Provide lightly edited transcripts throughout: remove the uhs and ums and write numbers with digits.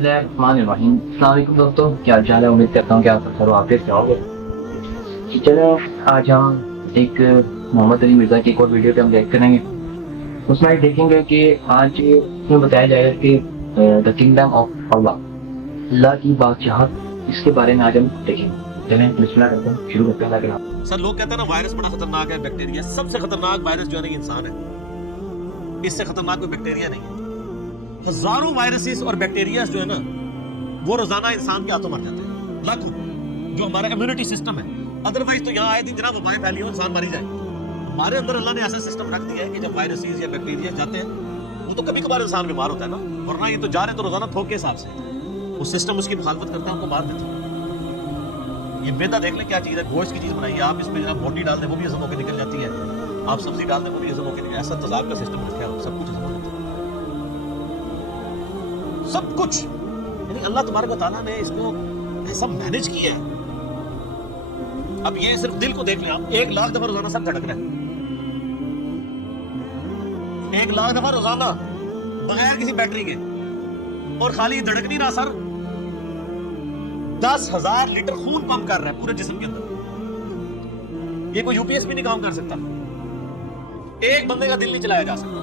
बिस्मिल्लाहिर्रहमानिर्रहीम। अस्सलाम वालेकुम दोस्तों, क्या हाल चाल है। उम्मीद करता हूँ कि आप सब खैर वाफियत से होंगे। चलो, आज हम एक मोहम्मद अली मिर्ज़ा की एक और वीडियो पे हम रिएक्ट करेंगे। उसमें आज देखेंगे कि आज इसमें बताया जाएगा कि द किंगडम ऑफ अल्लाह की बादशाहत, इसके बारे में आज हम देखेंगे। चलें बिस्मिल्लाह करते हैं, शुरू करते हैं अल्लाह के नाम। सर लोग कहते हैं ना वायरस बड़ा खतरनाक है, बैक्टीरिया सबसे खतरनाक वायरस जो है ना ये इंसान है। इससे खतरनाक कोई बैक्टीरिया नहीं है। हजारों वायरसेस और बैक्टीरिया जो है ना वो रोजाना इंसान के हाथों मर जाते हैं, लाखों, जो हमारा इम्यूनिटी सिस्टम है। अदरवाइज तो यहाँ आए दिन जनाब वबाएं फैली हो इंसान मरी जाए। हमारे अंदर अल्लाह ने ऐसा सिस्टम रख दिया है कि जब वायरसेस या बैक्टीरिया जाते हैं वो तो कभी कभार इंसान बीमार होता है ना, वरना ये तो जा रहे तो रोजाना थोक के हिसाब से वो सिस्टम उसकी मुखालफत करता है, उनको मार देता है। ये मैदा देख ले क्या चीज है, गोश्त की चीज बनाई है, आप इसमें जनाब बोटी डाल दे वो भी हजम होकर निकल जाती है, आप सब्जी डाल दे वो भी हजम होकर निकल, ऐसा तजाब का सिस्टम रखा है, सब कुछ हजम हो जाता है, सब कुछ। यानी अल्लाह तबारक व तआला ने इसको ऐसा मैनेज किया है। अब ये सिर्फ दिल को देख लें आप, 1 लाख दफा रोजाना सब धड़क रहा है, 1 लाख दफा रोजाना बगैर किसी बैटरी के, और खाली धड़क नहीं रहा सर, 10,000 लीटर खून पंप कर रहा है पूरे जिस्म के अंदर। ये कोई यूपीएस भी नहीं काम कर सकता, एक बंदे का दिल नहीं चलाया जा सकता।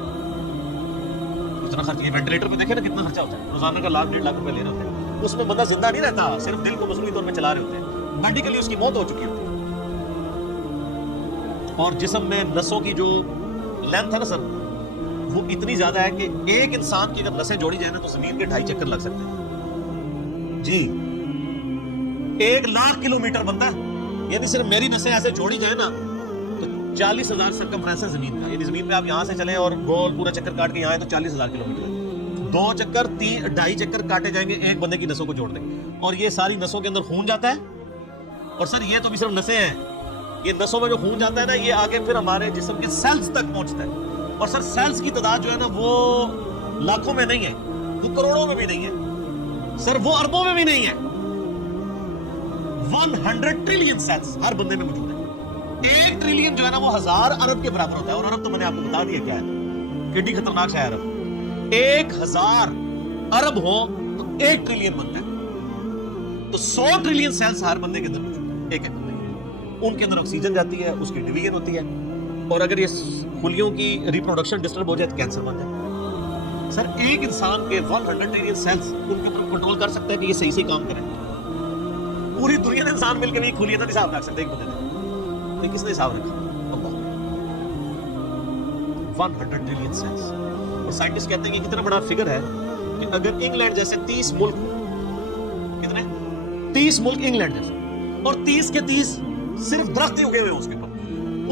इतना खर्च, ये वेंटिलेटर पे देखे ना कितना खर्चा होता है, रोजाना का 1 लाख 1.5 लाख रुपए लेना होता है। उसमें बंदा जिंदा नहीं रहता, सिर्फ दिल को मसनूई तौर पे चला रहे होते हैं, मेडिकली उसकी मौत हो चुकी होती है। और जिस्म में नसों की जो लेंथ है ना सर, वो इतनी ज्यादा है कि एक इंसान की अगर नसें जोड़ी जाए ना तो जमीन के 2.5 चक्कर लग सकते हैं जी। 1 लाख किलोमीटर बनता है, यानी सिर्फ मेरी नसें ऐसे जोड़ी जाए ना तो 40,000 सर्कमफ्रेंस है जमीन का। यानी जमीन पे आप यहां से चले और गोल पूरा चक्कर काट के यहाँ आए तो 40,000 किलोमीटर है। 2 चक्कर 2.5 चक्कर काटे जाएंगे एक बंदे की नसों को जोड़ने, और ये सारी नसों के अंदर खून जाता है। और सर ये तो भी सिर्फ नसें हैं, ये नसों में जो खून जाता है ना ये आगे फिर हमारे जिस्म के सेल्स तक पहुंचता है। और सर सेल्स की तादाद जो है ना वो लाखों में नहीं है, वो करोड़ों में भी नहीं है सर, वो अरबों में भी नहीं है। 100 ट्रिलियन सेल्स हर बंदे में मौजूद है। 1 ट्रिलियन जो है ना वो 1000 अरब के बराबर होता है। और अरब तो मैंने आपको बता दिया क्या है, कितनी खतरनाक है अरब। 1000 अरब हो तो 1 ट्रिलियन बनता है, तो 100 ट्रिलियन सेल्स हर बंदे के अंदर मौजूद है, एक बंदे के। उनके अंदर ऑक्सीजन जाती है, उसकी डिवीजन होती है, और अगर ये खुलियों की रिप्रोडक्शन डिस्टर्ब हो जाए तो कैंसर बन जाए। सर एक इंसान के 100 ट्रिलियन सेल्स उनके ऊपर कंट्रोल कर सकता है कि ये सही से काम करें। पूरी दुनिया के इंसान मिलकर भी खुलियत नहीं हिसाब रख सकते एक बंदे ने, तो किसने हिसाब रखा? 100 ट्रिलियन सेल्स। और साइंटिस्ट कहते हैं कि कितना बड़ा फिगर है कि अगर इंग्लैंड जैसे 30 मुल्क, कितने 30 मुल्क इंग्लैंड जैसे, और 30 के 30 सिर्फ दरख्त ही उगे हुए हैं उसके ऊपर,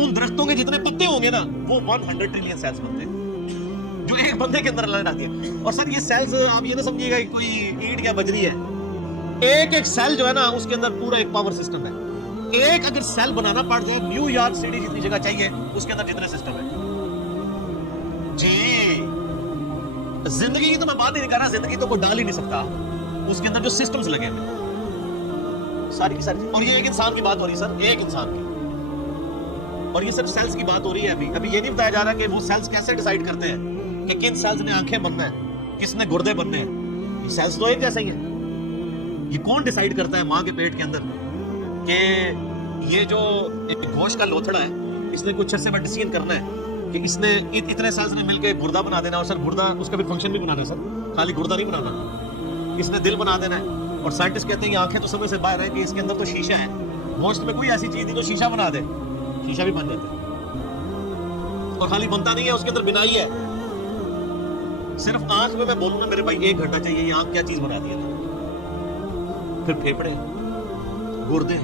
उन दरख्तों के जितने पत्ते होंगे ना वो 100 ट्रिलियन सेल्स बनते हैं, जो एक बंदे के अंदर अल्लाह ने डाल दिया। और सर ये सेल्स आप ये ना समझिएगा कि कोई ईंट या बजरी है, एक एक सेल जो है ना उसके अंदर पूरा एक पावर सिस्टम है। एक अगर सेल बनाना पड़ जाए, न्यूयॉर्क सिटी जितनी जगह चाहिए उसके अंदर जितने सिस्टम है जी। जिंदगी की तो मैं बात ही नहीं कर रहा, जिंदगी तो कोई डाल ही नहीं सकता, उसके अंदर जो सिस्टम्स लगे हैं सारी की सारी। और ये एक इंसान की बात हो रही है सर, एक इंसान की, और ये सिर्फ सेल्स की बात हो रही है। अभी ये नहीं बताया जा रहा कि वो सेल्स कैसे डिसाइड करते हैं कि किन सेल्स ने आंखें बनना है, किसने गुर्दे बनने हैं। ये सेल्स तो एक जैसे ही है। ये कौन डिसाइड करता है माँ के पेट के अंदर कि ये जो एक गोश्त का लोथड़ा है इसने कुछ अरसे में डिसीजन करना है कि इसने इतने सेल्स ने मिलकर गुर्दा बना देना। और सर गुर्दा उसका भी फंक्शन भी बनाना है सर, खाली गुर्दा नहीं बनाना, इसने दिल बना देना है। और साइंटिस्ट कहते हैं कि आंखें तो समय से बाहर है कि इसके अंदर तो शीशा है, गोश्त में कोई ऐसी चीज नहीं जो शीशा बना दे, शीशा भी बन जाता है। और खाली बनता नहीं है, उसके अंदर बिनाई है। सिर्फ आंख में मैं बोलूं ना मेरे भाई 1 घंटा चाहिए, ये आंख क्या चीज बना दी है। फिर फेफड़े, गुर्दे,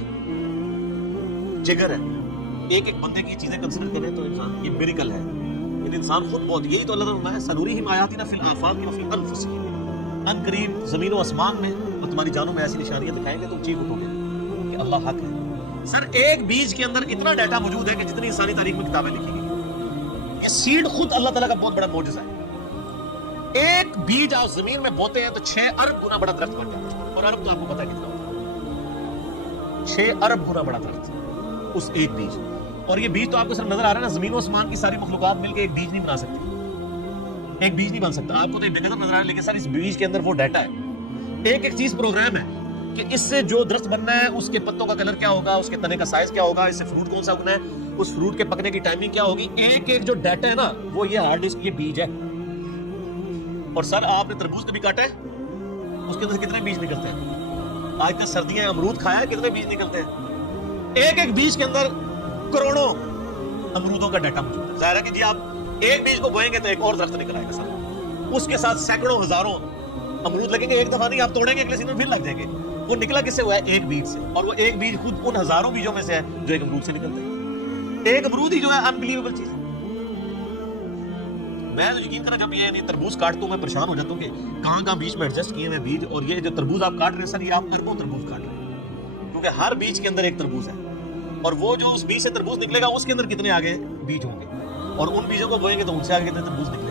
जिगर है, एक एक बंदे की चीजें कंसीडर करें तो इंसान ये मिरेकल है। ये इंसान खुद बहुत, यही तो अल्लाह ने सनूरीहिम आयातिना फिल आफाक़ि व फी अनफुसिहिम, अनकरीब जमीन व आसमान में और तुम्हारी जानों में ऐसी निशानियां दिखाएंगे तुम चीख उठोगे कि अल्लाह हक है। सर एक बीज के अंदर इतना डाटा मौजूद है कि जितनी इंसानी तारीख में किताबें लिखी गई, ये सीड खुद अल्लाह ताला का बहुत बड़ा मौजज़ा है। एक बीज आप जमीन में बोते हैं तो 6 अरब गुना बड़ा दरख्त बन जाता है। और अरब तो आपको पता है कितना होता है, 6 अरब गुना बड़ा दरख्त उस एक बीज। और ये बीज तो आपको सिर्फ नजर आ रहा है ना, जमीन और आसमान की सारी मखलूकात मिलकर एक बीज नहीं बना सकती, एक बीज नहीं बन सकता। आपको तो एक जगह नजर आ रहा है, लेकिन सर इस बीज के अंदर वो डाटा है एक एक चीज प्रोग्राम है कि इससे जो दरख्त बनना है उसके पत्तों का कलर क्या होगा, उसके तने का साइज क्या होगा, इससे फ्रूट कौन सा उगना है, उस फ्रूट के पकने की टाइमिंग क्या होगी। एक एक जो डाटा है ना वो ये हार्ड डिस्क, ये बीज है। और सर आपने तरबूज कभी काटा है, उसके अंदर से कितने बीज निकलते हैं। आजकल सर्दियां, अमरूद खाया है, कितने बीज निकलते हैं। एक एक बीज के अंदर करोड़ों अमरूदों का डाटा मौजूद है। जाहिर है कि जी आप एक बीज को बोएंगे तो एक और दरख्त निकल आएगा सर, उसके साथ सैकड़ों हजारों अमरूद लगेंगे। एक दफा नहीं आप तोड़ेंगे, अगले सीजन फिर लग जाएंगे। वो निकला किससे हुआ है, एक बीज से। और वो एक बीज खुद उन हजारों बीजों में से है जो एक अमरूद से निकलते हैं। एक अमरूद ही जो है अनबिलीवेबल चीज है। मैं तो यकीन करा जब ये तरबूज काटता हूं मैं परेशान हो जाता हूँ कि कहां बीच में एडजस्ट किए हुए बीज। और ये जो तरबूज आप काट रहे हैं सर, ये आप अरबों तरबूज काट रहे हैं, क्योंकि हर बीज के अंदर एक तरबूज है। और वो जो उस बीज से तरबूज निकलेगा उसके अंदर कितने आगे बीज होंगे, और उन बीजों को बोएंगे तो उनसे आगे कितने तरबूज निकलेंगे।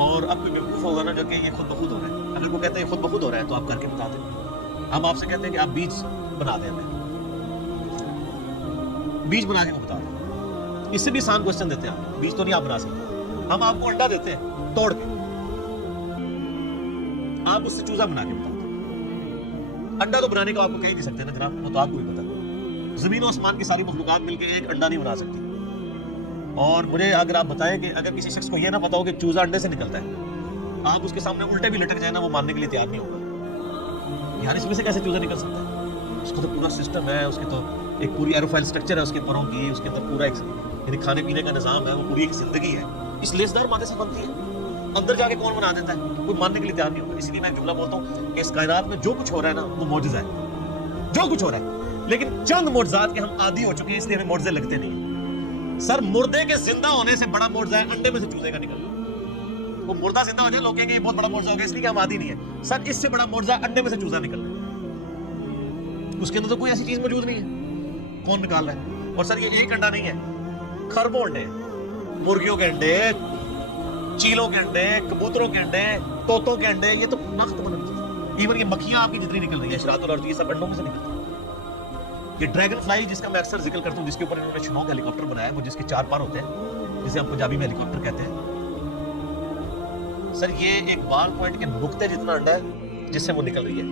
और अब कोई बेवकूफ होगा ना जो कि ये खुद ब खुद हो रहा है। अगर वो कहते हैं खुद ब खुद हो रहा है तो आप करके बता दें। हम आपसे कहते हैं कि आप बीज बना दें, हमें बीज बना के बता दें। इससे भी आसान क्वेश्चन देते हैं आप, बीज तो नहीं आप बना सकते। हम आपको अंडा देते हैं तोड़ के, आप उससे चूजा बना के बता दें। अंडा तो बनाने का आपको कह ही नहीं सकते ना जनाब, वो तो आपको भी पता है। जमीन और आसमान की सारी मखलूकात मिलकर एक अंडा नहीं बना सकती। और मुझे अगर आप बताएं कि अगर किसी शख्स को यह ना पता हो कि चूजा अंडे से निकलता है, आप उसके सामने उल्टे भी लटक जाए ना, वो मानने के लिए तैयार नहीं होगा। यार इसमें से कैसे चूजा निकल सकता है, उसका तो पूरा सिस्टम है, उसके तो एक पूरी एरोफाइल स्ट्रक्चर है उसके परों की, उसके अंदर पूरा यानी खाने पीने का निजाम है, वो पूरी एक जिंदगी है। इस लेसदार मादे से बनती है, अंदर जाके कौन बना देता है, कोई मानने के लिए तैयार नहीं होगा। इसलिए मैं जुमला बोलता हूँ कि इस कायनात में जो कुछ हो रहा है ना वो मौजूद है, जो कुछ हो रहा है। लेकिन चंद मोजज़ात के हम आदी हो चुके हैं, इसलिए हमें मोजज़े लगते नहीं है। सर मुर्दे के जिंदा होने से बड़ा मोजज़ा है अंडे में से चूजे का निकलना। वो मुर्दा जिंदा हो जाए लोग कहेंगे ये बहुत बड़ा मोजज़ा हो गया, इसलिए कि हम आदी नहीं है। सर इससे बड़ा मोजज़ा अंडे में से चूजा निकलना, उसके अंदर तो कोई ऐसी चीज मौजूद नहीं है, कौन निकाल रहा है। और सर ये एक अंडा नहीं है, खरबों अंडे, मुर्गियों के अंडे, चीलों के अंडे, कबूतरों के अंडे, तोतों के अंडे, ये तो नख्त बना। इवन ये मक्खियां आपकी जितनी निकल रही है शरातुल अर्ज़, ये सब अंडों में से निकलती है। ये ड्रैगन फ्लाई जिसका मैं अक्सर जिक्र करता हूँ, जिसके ऊपर इन्होंने शिनोक हेलीकॉप्टर बनाया है, वो जिसके 4 पर होते हैं, जिसे हम पंजाबी में हेलीकॉप्टर कहते हैं। सर ये एक बाल पॉइंट के नुक्ते जितना अंडा है जिससे वो निकल रही है।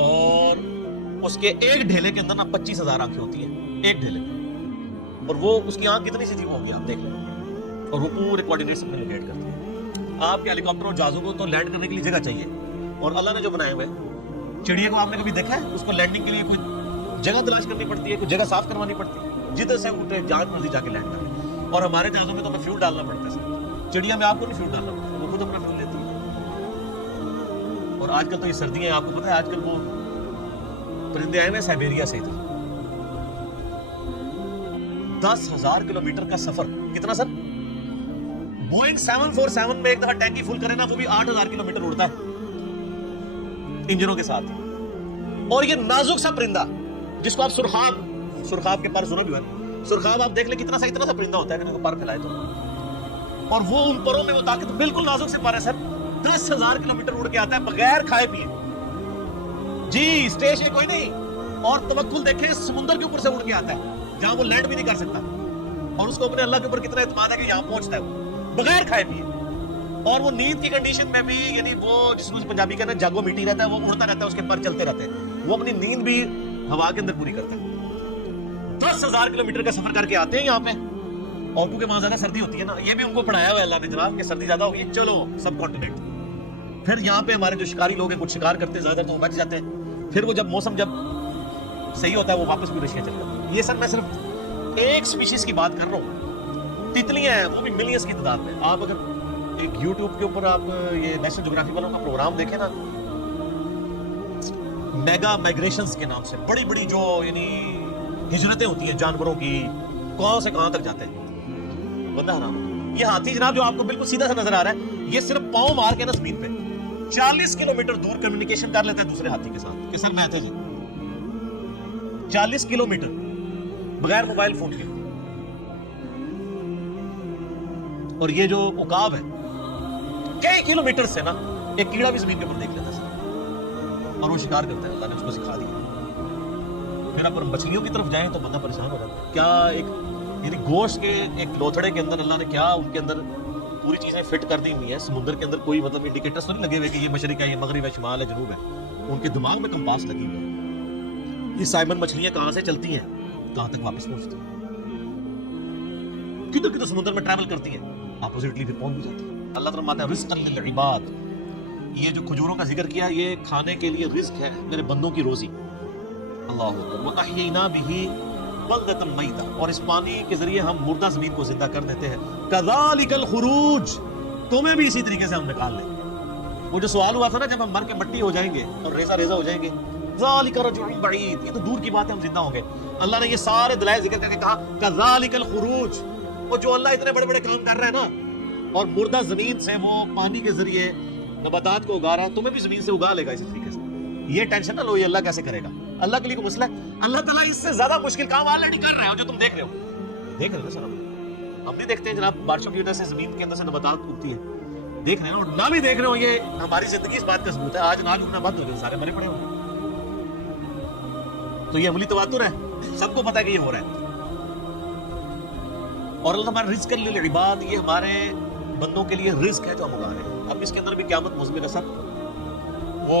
और उसके एक ढेले के अंदर ना 25,000 आंखें होती हैं, एक ढेले में। और वो उसकी आंख कितनी सी होगी आप देख लें। और वो पूरे कोऑर्डिनेट्स अपने लोकेट करती है। आपके हेलीकॉप्टर और जहाजों को तो लैंड करने के लिए जगह चाहिए, और अल्लाह ने जो बनाए हुए, चिड़िया को आपने कभी देखा है, उसको लैंडिंग के लिए कोई जगह तलाश करनी पड़ती है, कोई जगह साफ करवानी पड़ती है, जिधर से उठे जहाज मर्जी जाके लैंड करें। और हमारे जहाजों में तो हमें फ्यूल डालना पड़ता है सर, चिड़िया में आपको नहीं फ्यूल डालना पड़ता, वो खुद अपना फ्यूल लेती है। और आजकल तो ये सर्दियां, आपको पता है आजकल वो परिंदे आए हुए साइबेरिया से इधर, 10,000 किलोमीटर का सफर। कितना सर? बोइंग 747 में एक दफा टैंकी फुल करे ना, वो भी 8,000 किलोमीटर उड़ता है इंजनों के साथ। और ये नाजुक सा परिंदा जिसको आप सुरखाब के पर सुना भी है, सुरखाब आप देख ले कितना सा, इतना सा परिंदा होता है कि पर फैलाए तो। और वो उन परों में वो ताकत, बिल्कुल नाजुक से पर है सर, 10,000 किलोमीटर उड़ के आता है बगैर खाए पिए जी, स्टेज है कोई नहीं। और तवक्कुल देखें, समुद्र के ऊपर से उड़ के आता है जहां वो लैंड भी नहीं कर सकता। और उसको अपने अल्लाह के ऊपर कितना इत्मीनान है कि यहां पहुंचता है वो बगैर खाए पिए। और वो नींद की कंडीशन में भी, यानी वो जिसको पंजाबी कहते हैं जागो मीटी रहता है, वो उड़ता रहता है, उसके पर चलते रहते हैं, वो अपनी नींद भी हवा के अंदर पूरी करता है। 10,000 किलोमीटर का सफर करके आते हैं यहाँ पे। और क्योंकि वहां ज्यादा सर्दी होती है ना, ये भी उनको पढ़ाया हुआ है अल्लाह ने जनाब कि सर्दी ज्यादा होगी, चलो सब कॉन्टिनेंट। फिर यहाँ पे हमारे जो शिकारी लोग हैं कुछ शिकार करते हैं, ज्यादा तो बच जाते हैं। फिर वो जब मौसम जब सही होता है वो वापस भी रशिया चले जाते हैं। ये सर मैं सिर्फ एक स्पीशीज की बात कर रहा हूँ, तितलियां हैं वो भी मिलियंस की तादाद में। आप अगर एक YouTube के ऊपर आप ये नेशनल ज्योग्राफी वालों का प्रोग्राम देखें ना, मेगा माइग्रेशंस के नाम से बड़ी बड़ी जो यानी हिजरतें होती हैं जानवरों की, कहां से कहां तक जाते हैं बंदा हराम। ये हाथी जनाब जो आपको बिल्कुल सीधा सा नजर आ रहा है, ये सिर्फ पांव मार के ना जमीन पे 40 किलोमीटर दूर कम्युनिकेशन कर लेते हैं दूसरे हाथी के साथ कि सर मैं थे जी, 40 किलोमीटर बगैर मोबाइल फोन के। और ये जो उकाब है कई किलोमीटर से ना एक कीड़ा भी जमीन के ऊपर देख लेता है और वो शिकार करता है, अल्लाह ने उसको सिखा दिया। फिर अगर मछलियों की तरफ जाएं तो बंदा परेशान हो जाता है। क्या एक यानी गोश्त के एक लोथड़े के अंदर अल्लाह ने क्या उनके अंदर पूरी चीजें फिट कर दी हुई है समुद्र के अंदर, कोई मतलब इंडिकेटर्स तो नहीं लगे हुए कि ये मशरिक है, ये मगरिब है, शुमाल है, जनूब है। उनके दिमाग में कंपास लगी हुई है। ये साइमन मछलियां कहां से चलती हैं, कहां तक वापस पहुंचती हैं, किधर किधर समुद्र में ट्रैवल करती हैं, अपोजिटली फिर पहुंच भी जाती है। अल्लाह फरमाता है रिज़्क़न लिल इबाद, ये जो खजूरों का जिक्र किया ये खाने के लिए रिस्क है, मेरे बंदों की रोजी। अल्लाह अकबर। व अहयैना बिही बलदतन मैता, और इस पानी के जरिए हम मुर्दा जमीन को जिंदा कर देते हैं। कज़ालिकल खुरूज, तुम्हें भी इसी तरीके से हम निकाल लेंगे। वो जो सवाल हुआ था ना, जब हम मर के मिट्टी हो जाएंगे और रेजा रेजा हो जाएंगे, ज़ालिका रजुउन बईद, ये तो दूर की बात है, हम जिंदा होंगे। अल्लाह ने ये सारे दलाइल जिक्र करके कहा कज़ालिकल खुरूज, वो जो अल्लाह इतने बड़े बड़े काम कर रहा है ना, और मुर्दा जमीन से वो पानी के जरिए नबातात को उगा रहा है, तुम्हें भी जमीन से उगा लेगा इसी तरीके से। ये टेंशन ना लो, ये अल्लाह कैसे करेगा, अल्लाह के लिए कोई मसला है? अल्लाह ताला इससे ज्यादा मुश्किल काम ऑलरेडी कर रहा है, जो तुम देख रहे हो। देख रहे हो ना सर, हम नहीं देखते हैं जनाब, बारिशों की वजह से जमीन के अंदर से नबातात उगती है, देख रहे हैं ना, ना भी देख रहे हो, ये हमारी जिंदगी इस बात का सबूत है। आज नाज उगना बंद हो गया, सारे मरे पड़े होंगे, तो ये अमली तवातुर है, सबको पता है कि ये हो रहा है। और अल्लाह हमारा रिज़्क़ लिल इबाद, ये हमारे बंदों के लिए रिस्क है जो हम उगा रहे हैं। अब इसके अंदर भी क़यामत मुज़मिर है सब। वो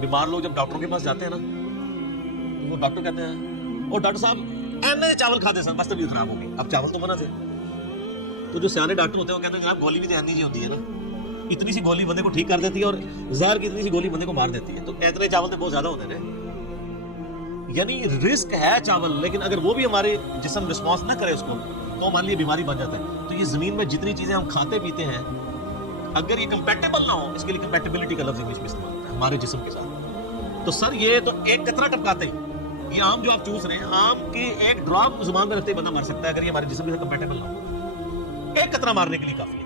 बीमार लोग जब डॉक्टरों के पास जाते हैं ना, वो डॉक्टर कहते हैं, और डॉक्टर साहब ऐसे चावल खाते सर, बस तबीयत खराब हो गई। अब चावल तो मना थे, तो जो सियाने डॉक्टर होते हैं वो कहते हैं जनाब गोली भी ध्यान दीजिए होती है ना, इतनी सी गोली बंदे को ठीक कर देती है, और जहर की इतनी सी गोली बंदे को मार देती है, तो इतने चावल तो बहुत ज्यादा होते हैं। यानी रिस्क है चावल, लेकिन अगर वो भी हमारे जिस्म रिस्पॉन्स ना करे उसको, तो हमारे लिए बीमारी बन जाता है। तो ये जमीन में जितनी चीजें हम खाते पीते हैं, अगर ये कंपैटिबल ना हो, इसके लिए कंपैटिबिलिटी का लफ्ज इंग्लिश में इस्तेमाल होता है हमारे जिस्म के साथ। तो सर ये तो एक कतरा टपकाते हैं, ये आम जो आप चूस रहे हैं, आम के एक ड्रॉप को जुबान में रखते ही बंदा मर सकता है, अगर ये हमारे जिस्म से कंपैटिबल ना हो। एक कतरा मारने के लिए काफी है।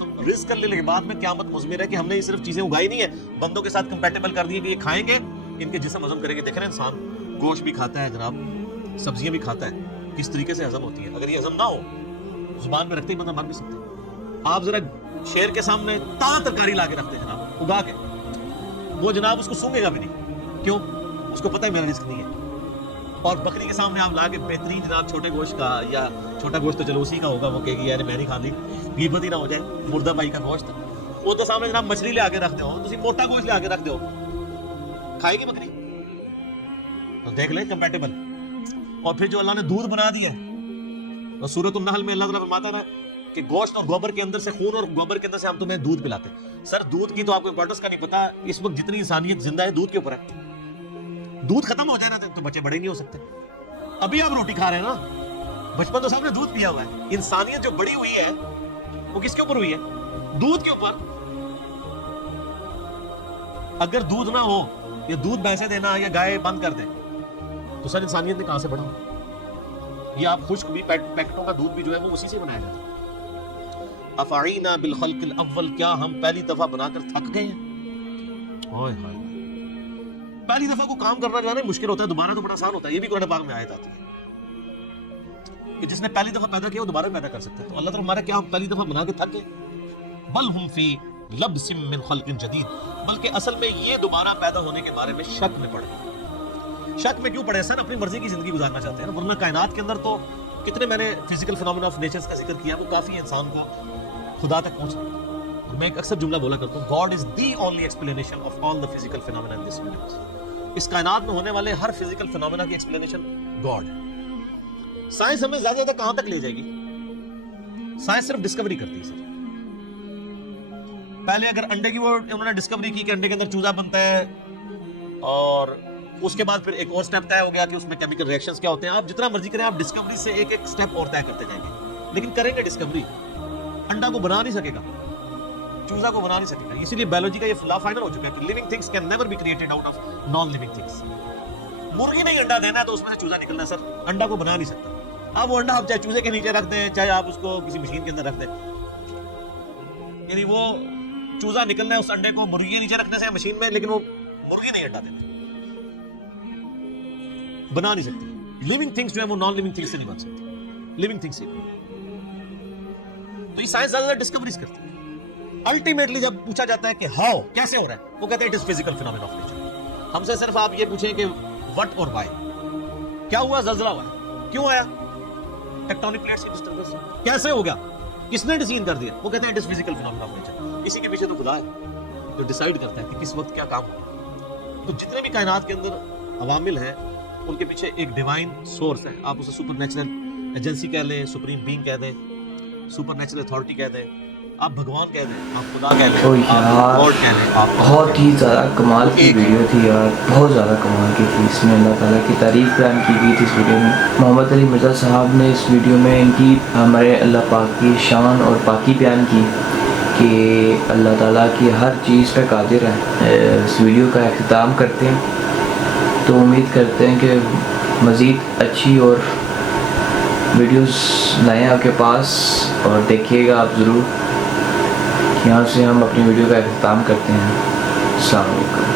तो रिस्क करने के बाद में क़यामत मुज़मिर है कि हमने ये सिर्फ चीजें उगाई नहीं है, बंदों के साथ कंपैटिबल कर दिए कि ये खाएंगे, इनके जिस्म हजम करेंगे। देख रहे हैं इंसान गोश्त भी खाता है जनाब, सब्जियां भी खाता है, किस तरीके से हजम होती है। अगर ये हजम ना हो, जुबान में रखते ही बंदा मर भी सकता है। आप जरा शेर के सामने ताजा तरकारी ला के रखते जनाब, उगा के, वो जनाब उसको सूंघेगा भी नहीं, क्यों? उसको पता है मेरा रिस्क नहीं है। और बकरी के सामने आप ला के बेहतरीन जनाब छोटे गोश्त का, या छोटा गोश्त तो चलो उसी का होगा, वो कहेगी यार मैंने खा ली, गीबत ही ना हो जाए, मुर्दा भाई का गोश्त। वो तो सामने जनाब मछली ले आके रख दो, तुम मोटा गोश्त ले आके रख दो, खाएगी बकरी? तो देख ले कंपैटिबल। और फिर जो अल्लाह ने दूध बना दिया है, और सूरत उन-नहल में अल्लाह ताला फरमाता है ना कि गोश्त और गोबर के अंदर से, खून और गोबर के अंदर से हम तुम्हें दूध पिलाते हैं। सर दूध की तो आपको इंपॉर्टेंस का नहीं पता, इस वक्त जितनी इंसानियत जिंदा है दूध के ऊपर है। दूध खत्म हो जाए ना तो बच्चे बड़े नहीं हो सकते। अभी आप रोटी खा रहे हैं ना, बचपन तो सबने दूध पिया हुआ है। इंसानियत जो बड़ी हुई है वो किसके ऊपर हुई है? दूध के ऊपर। अगर दूध ना हो, या दूध भैंसे देना या गाय बंद कर दे, तो सर इंसानियत ने कहां से बढ़ा? ये आप खुश्क भी पैकेटों का दूध भी जो है वो उसी से बनाया जाता है। अफ़अईना बिल खल्क़िल अव्वल, क्या हम पहली दफा बनाकर थक गए हैं? ओए हाय, पहली दफा को काम करना जो है ना मुश्किल होता है, दोबारा तो बड़ा आसान होता है। ये भी कुरान पाक में आयत आती है कि जिसने पहली दफा पैदा किया वो दोबारा पैदा कर सकता है। तो अल्लाह ताला हमारा क्या हम पहली दफा बना के थक गए? बल हुम फी लब्सिम मिन खल्क़िन जदीद, बल्कि असल में ये दोबारा पैदा होने के बारे में शक में पड़ गए। शक में क्यों पड़े सर? अपनी मर्जी की जिंदगी गुजारना चाहते हैं ना, वरना कायनात के अंदर तो कितने, मैंने फिजिकल फिनोमेना ऑफ नेचर का जिक्र किया, वो काफी इंसान को खुदा तक पहुंचा। और मैं एक अक्सर जुमला बोला करता हूं, God is the only explanation of all the physical phenomena in this universe. इस कायनात में होने वाले हर फिजिकल फिनोमेना की एक्सप्लेनेशन गॉड है। साइंस हमें ज्यादा ज्यादा कहां तक ले जाएगी? साइंस सिर्फ डिस्कवरी करती है सर। पहले अगर अंडे की वो उन्होंने डिस्कवरी की कि अंडे के अंदर चूजा बनता है, और उसके बाद फिर एक और स्टेप तय हो गया कि उसमें केमिकल रिएक्शंस क्या होते हैं। आप जितना मर्जी करें, आप डिस्कवरी से एक एक स्टेप और तय करते जाएंगे, लेकिन करेंगे डिस्कवरी, अंडा को बना नहीं सकेगा, चूजा को बना नहीं सकेगा। इसीलिए बायोलॉजी का ये लॉ फाइनल हो चुका है कि living things can never be created out of non living things. मुर्गी नहीं अंडा देना है तो उसमें से चूजा निकलना है सर, अंडा को बना नहीं सकता। अब वो अंडा आप चाहे चूजे के नीचे रख दें, चाहे आप उसको किसी मशीन के अंदर रख दें, यानी वो चूजा निकलना है उस अंडे को मुर्गी के नीचे रखने से मशीन में, लेकिन वो मुर्गी नहीं अंडा देना, बना नहीं सकती। लिविंग थिंग्स जो है वो नॉन लिविंग थिंग्स से नहीं बन सकती, लिविंग थिंग्स से। तो ये साइंस ज्यादा डिस्कवरीज करती है। अल्टीमेटली जब पूछा जाता है कि हाउ, कैसे हो रहा है, वो कहते हैं it is physical phenomena of nature. हमसे सिर्फ आप ये पूछें कि व्हाट और व्हाई, क्या हुआ? ज़लज़ला हुआ, क्यों आया? टेक्टोनिक प्लेट्स की डिस्टर्बेंस कैसे हो गया? किसने डिसीजन कर दिया? वो कहते हैं it is physical phenomena of nature. इसी के पीछे तो खुदा है जो डिसाइड करता है कि किस वक्त क्या काम हो। तो जितने भी कायनात के अंदर अवामिल हैं उनके पीछे एक डिवाइन सोर्स है। आप उसे सुपर नेचुरल एजेंसी कह लें, सुप्रीम बीइंग कह दें, सुपर नेचुरल अथॉरिटी कह दें, आप भगवान कह दें, आप खुदा कह तो लें, यार आप गॉड कह लें, आप बहुत ही ज़्यादा कमाल की एक वीडियो थी यार, बहुत ज़्यादा कमाल की थी। इसमें अल्लाह ताला की तारीफ़ बयान की गई थी इस वीडियो में। मोहम्मद अली मिर्ज़ा साहब ने इस वीडियो में इनकी हमारे अल्लाह पाक की शान और पाकी बयान की कि अल्लाह ताला की हर चीज़ पे कादिर है। इस वीडियो का अख्ताम करते हैं, तो उम्मीद करते हैं कि मज़ीद अच्छी और वीडियोस लाएँ आपके पास, और देखिएगा आप ज़रूर। यहाँ से हम अपनी वीडियो का अख्ताम करते हैं। अस्सलाम वालेकुम।